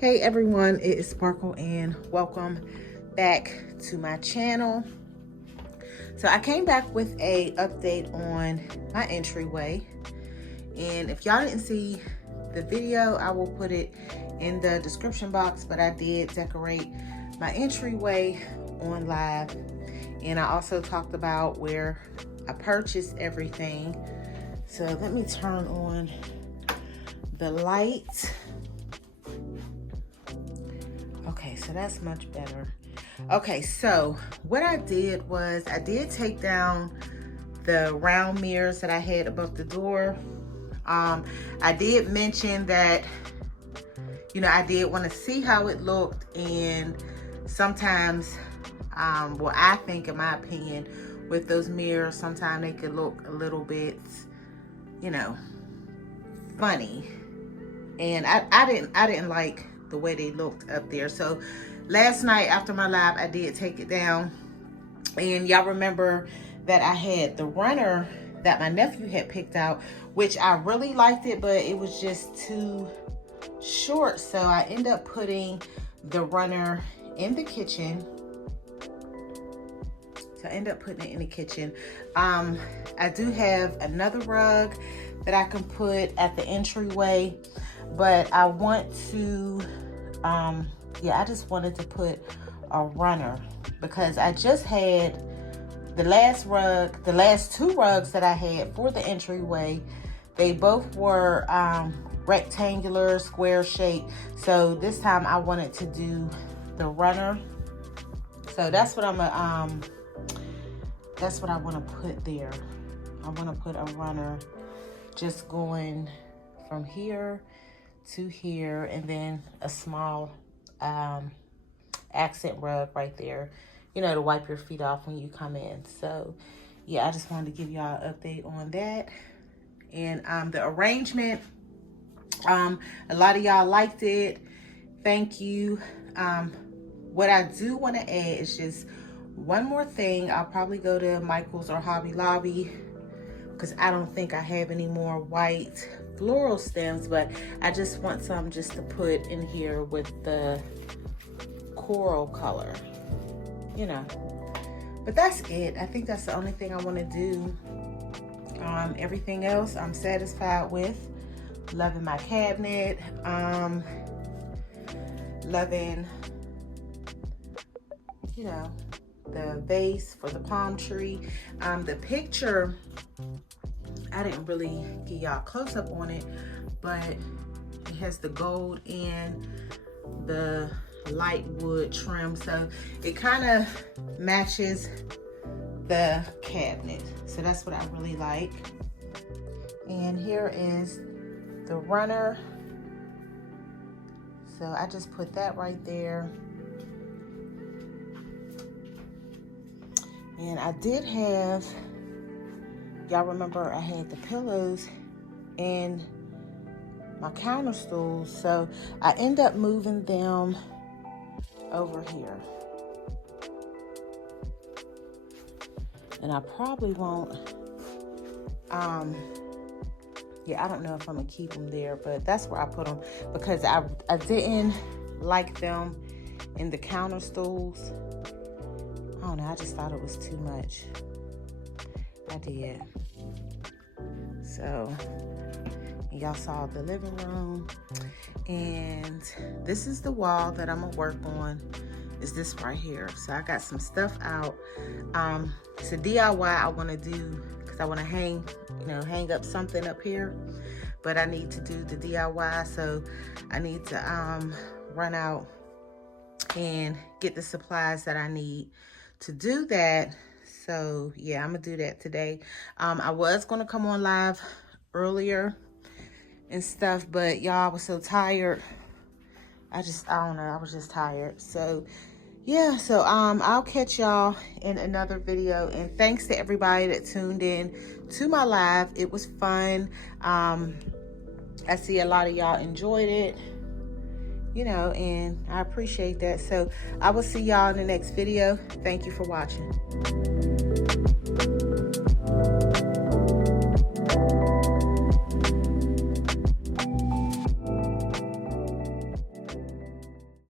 Hey everyone, it is Sparkle and welcome back to my channel. So I came back with a update on my entryway, and if y'all didn't see the video, I will put it in the description box, but I did decorate my entryway on live, and I also talked about where I purchased everything. So let me turn on the light. Okay, so that's much better. Okay, so what I did was I did take down the round mirrors that I had above the door. I did mention that, you know, I did want to see how it looked, and sometimes, well, I think, in my opinion, with those mirrors, sometimes they could look a little bit, you know, funny, and I didn't like the way they looked up there. So last night after my live, I did take it down, and y'all remember that I had the runner that my nephew had picked out, which I really liked it, but it was just too short. So I ended up putting the runner in the kitchen. I do have another rug that I can put at the entryway, but I want to, I just wanted to put a runner because I just had the last two rugs that I had for the entryway. They both were rectangular, square shape. So this time I wanted to do the runner. So that's what I want to put there. I want to put a runner just going from here to here, and then a small accent rug right there, you know, to wipe your feet off when you come in. So yeah, I just wanted to give y'all an update on that. And the arrangement, a lot of y'all liked it. Thank you. What I do want to add is just one more thing. I'll probably go to Michael's or Hobby Lobby because I don't think I have any more white floral stems, but I just want some just to put in here with the coral color, you know. But that's it. I think that's the only thing I want to do. Everything else I'm satisfied with. Loving my cabinet. Loving, you know, the vase for the palm tree. The picture, I didn't really get y'all close up on it, but it has the gold and the light wood trim, so it kind of matches the cabinet. So that's what I really like. And here is the runner. So I just put that right there. And I did have, y'all remember I had the pillows and my counter stools, so I end up moving them over here. And I probably won't, I don't know if I'm gonna keep them there, but that's where I put them because I didn't like them in the counter stools. I don't know, I just thought it was too much. I did. So y'all saw the living room, and this is the wall that I'm gonna work on, is this right here. So I got some stuff out. It's a DIY I want to do because I want to hang up something up here, but I need to do the DIY, so I need to run out and get the supplies that I need to do that. So yeah, I'm gonna do that today. I was gonna come on live earlier and stuff, but y'all was so tired. I don't know, I was just tired. So yeah, so I'll catch y'all in another video, and thanks to everybody that tuned in to my live. It was fun. I see a lot of y'all enjoyed it, you know, and I appreciate that. So I will see y'all in the next video. Thank you for watching.